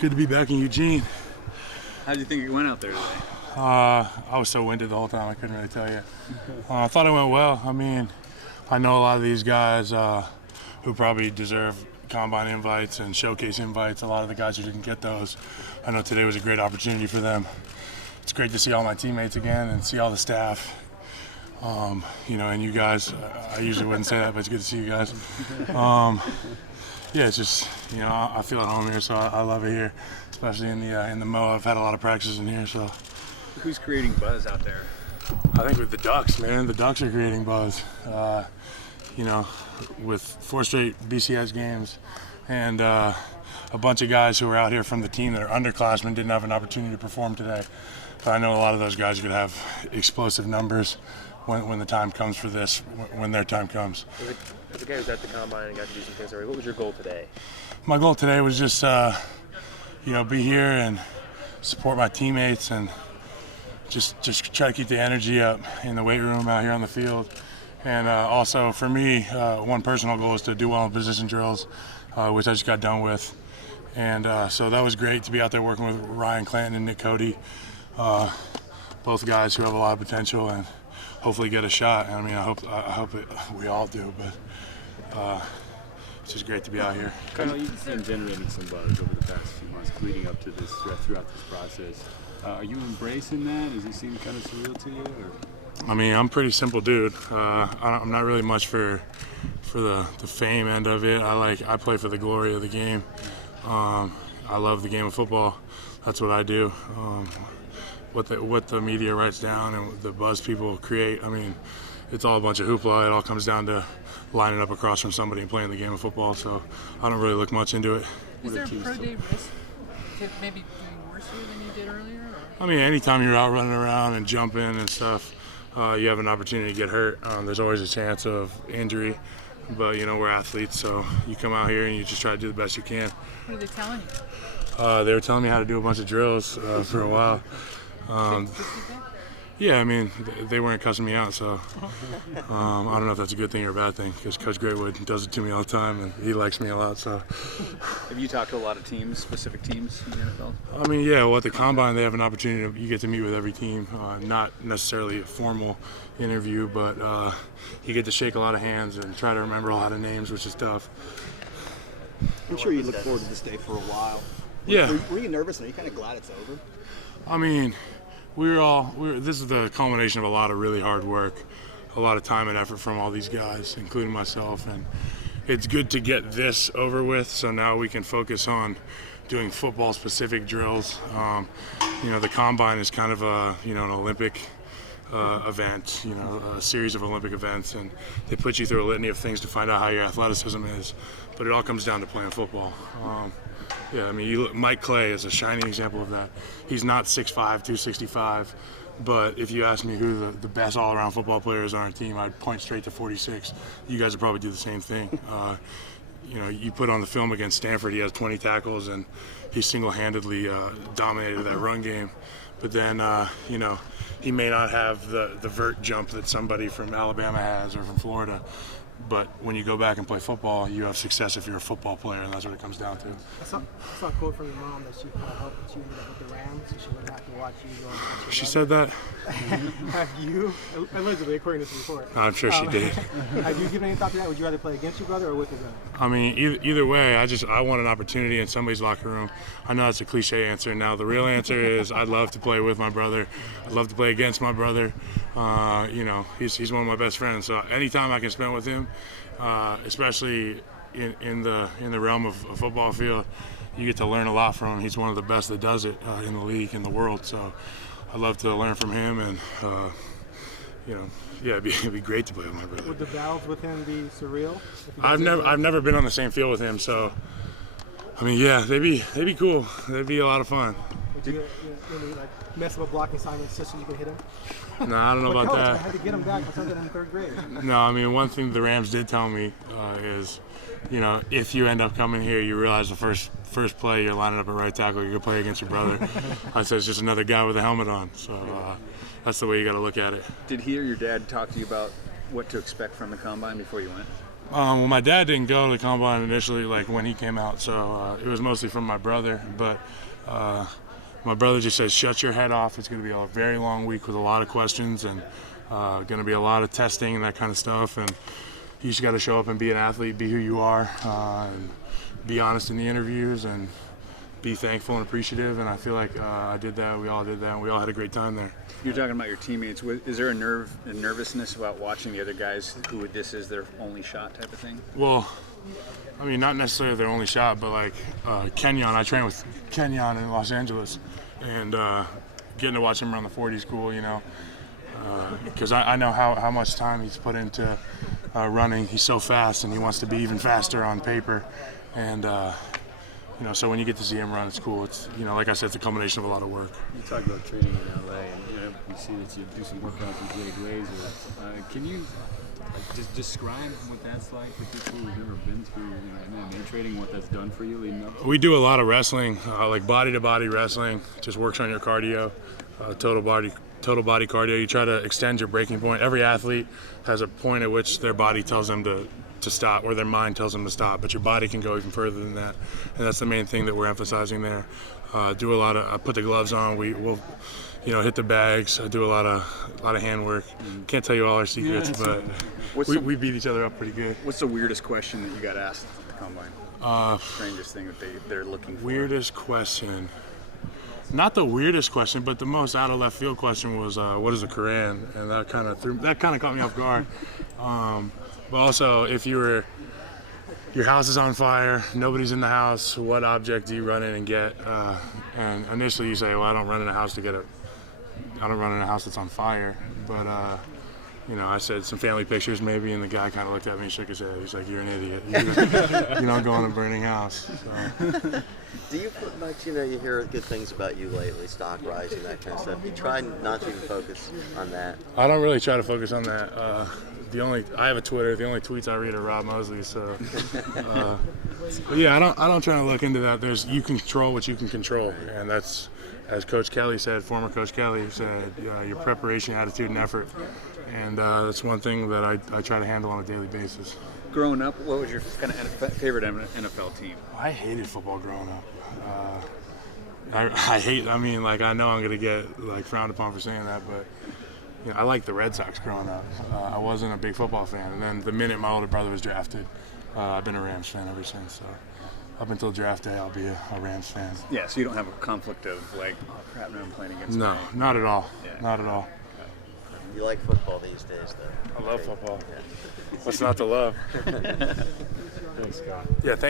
good to be back in Eugene. How did you think it went out there today? I was so winded the whole time, I couldn't really tell you. I thought it went well. I mean, I know a lot of these guys who probably deserve combine invites and showcase invites. A lot of the guys who didn't get those, I know today was a great opportunity for them. It's great to see all my teammates again and see all the staff. And you guys, I usually wouldn't say that, but it's good to see you guys. Yeah, it's just, I feel at home here, so I love it here, especially in the Mo. I've had a lot of practices in here, so. Who's creating buzz out there? I think with the Ducks, man. The Ducks are creating buzz. With 4 straight BCS games and a bunch of guys who are out here from the team that are underclassmen didn't have an opportunity to perform today. But I know a lot of those guys are going to have explosive numbers when the time comes for this, when their time comes. As a guy who's at the combine and got to do some things already, what was your goal today? My goal today was just, be here and support my teammates and just try to keep the energy up in the weight room out here on the field. And also for me, one personal goal is to do well in position drills, which I just got done with. And so that was great to be out there working with Ryan Clanton and Nick Cody, both guys who have a lot of potential and hopefully get a shot. I mean, I hope we all do, but it's just great to be out here. Colonel, you've been generating some buzz over the past few months leading up to this, throughout this process. Are you embracing that? Does it seem kind of surreal to you? Or? I mean, I'm a pretty simple dude. I'm not really much for the fame end of it. I play for the glory of the game. I love the game of football. That's what I do. What the media writes down and the buzz people create, I mean, it's all a bunch of hoopla. It all comes down to lining up across from somebody and playing the game of football, so I don't really look much into it. Is there a pro day risk to maybe doing worse here than you did earlier? Or? I mean, anytime you're out running around and jumping and stuff, you have an opportunity to get hurt. There's always a chance of injury, but, we're athletes, so you come out here and you just try to do the best you can. What are they telling you? They were telling me how to do a bunch of drills for a while. Yeah, I mean, they weren't cussing me out, so I don't know if that's a good thing or a bad thing, because Coach Greatwood does it to me all the time, and he likes me a lot. So, have you talked to a lot of teams, specific teams in the NFL? I mean, yeah. Well, at the Combine, they have an opportunity. You get to meet with every team, not necessarily a formal interview, but you get to shake a lot of hands and try to remember a lot of names, which is tough. I'm sure you look forward to this day for a while. Yeah. Were you nervous? Are you kind of glad it's over? I mean, this is the culmination of a lot of really hard work, a lot of time and effort from all these guys, including myself, and it's good to get this over with, so now we can focus on doing football-specific drills. The Combine is kind of an Olympic event, a series of Olympic events, and they put you through a litany of things to find out how your athleticism is, but it all comes down to playing football. Yeah, I mean, Mike Clay is a shining example of that. He's not 6'5", 265, but if you ask me who the best all-around football player is on our team, I'd point straight to 46. You guys would probably do the same thing. You put on the film against Stanford, he has 20 tackles, and he single-handedly dominated that run game. But then, he may not have the vert jump that somebody from Alabama has or from Florida. But when you go back and play football, you have success if you're a football player, and that's what it comes down to. I saw a quote from your mom that she helped that you ended up with the Rams, so she wouldn't have to watch you go and watch your She said that? Have you, allegedly, according to this report. I'm sure she did. Have you given any thought to that? Would you rather play against your brother or with your brother? I mean, either way, I want an opportunity in somebody's locker room. I know that's a cliche answer. Now, the real answer is I'd love to play with my brother. I'd love to play against my brother. He's one of my best friends. So anytime I can spend with him, especially in the realm of a football field, you get to learn a lot from him. He's one of the best that does it in the league, in the world. So I'd love to learn from him, and it'd be great to play with my brother. Would the battles with him be surreal? I've never been on the same field with him, so I mean, yeah, they'd be cool. They'd be a lot of fun. Would you mess up a blocking assignment just so you can hit him? No, I don't know about that. I had to get him back. I started in 3rd grade. No, I mean, one thing the Rams did tell me is, if you end up coming here, you realize the first play you're lining up at right tackle, you're going to play against your brother. I said it's just another guy with a helmet on. So that's the way you got to look at it. Did he or your dad talk to you about what to expect from the Combine before you went? Well, my dad didn't go to the combine initially, like when he came out, so it was mostly from my brother. But my brother just says, shut your head off. It's going to be a very long week with a lot of questions and going to be a lot of testing and that kind of stuff. And you just got to show up and be an athlete, be who you are, and be honest in the interviews and be thankful and appreciative. And I feel like I did that. We all did that. And we all had a great time there. You're talking about your teammates. Is there a nervousness about watching the other guys who this is their only shot type of thing? Well, I mean, not necessarily their only shot, but like Kenyon. I trained with Kenyon in Los Angeles, and getting to watch him run the 40 is cool, you know, because I know how much time he's put into running. He's so fast, and he wants to be even faster on paper, and you know, so when you get to see him run, it's cool. It's, you know, like I said, it's a combination of a lot of work. You talk about training in LA, and you know, we see that you do some workouts with Jay Glazer. Can you just describe what that's like for people who've never been through, you know, MMA training, what that's done for you leading up to? We do a lot of wrestling, like body-to-body wrestling. Just works on your cardio, total body cardio. You try to extend your breaking point. Every athlete has a point at which their body tells them to stop, or their mind tells them to stop, but your body can go even further than that, and that's the main thing that we're emphasizing there. Do a lot of, I put the gloves on, we'll you know, hit the bags. I do a lot of hand work. Can't tell you all our secrets, but we beat each other up pretty good. What's the weirdest question that you got asked at the combine? Strangest thing that they're looking for? Weirdest question. Not the weirdest question, but the most out of left field question was, what is a Quran? And that kind of caught me off guard. But also, if your house is on fire, nobody's in the house, what object do you run in and get? And initially you say, well, I don't run in a house that's on fire. But you know, I said some family pictures maybe, and the guy kind of looked at me and shook his head. He's like, you're an idiot. You don't go in a burning house. So. Do you put much, you know, you hear good things about you lately, stock rising, that kind of stuff. You try not to even focus on that. I don't really try to focus on that. I have a Twitter. The only tweets I read are Rob Mosley. So, but yeah, I don't try to look into that. You can control what you can control, and that's, as Coach Kelly said, former Coach Kelly said, your preparation, attitude, and effort. And that's one thing that I try to handle on a daily basis. Growing up, what was your kind of favorite NFL team? I hated football growing up. I mean, like, I know I'm gonna get like frowned upon for saying that, but you know, I liked the Red Sox growing up. I wasn't a big football fan, and then the minute my older brother was drafted, I've been a Rams fan ever since. So up until draft day, I'll be a Rams fan. Yeah, so you don't have a conflict of like, oh crap, now I'm playing against. No, not at all. Yeah. Not at all. You like football these days, though. I love football. What's not to love? Thanks, Scott. Yeah, thank you.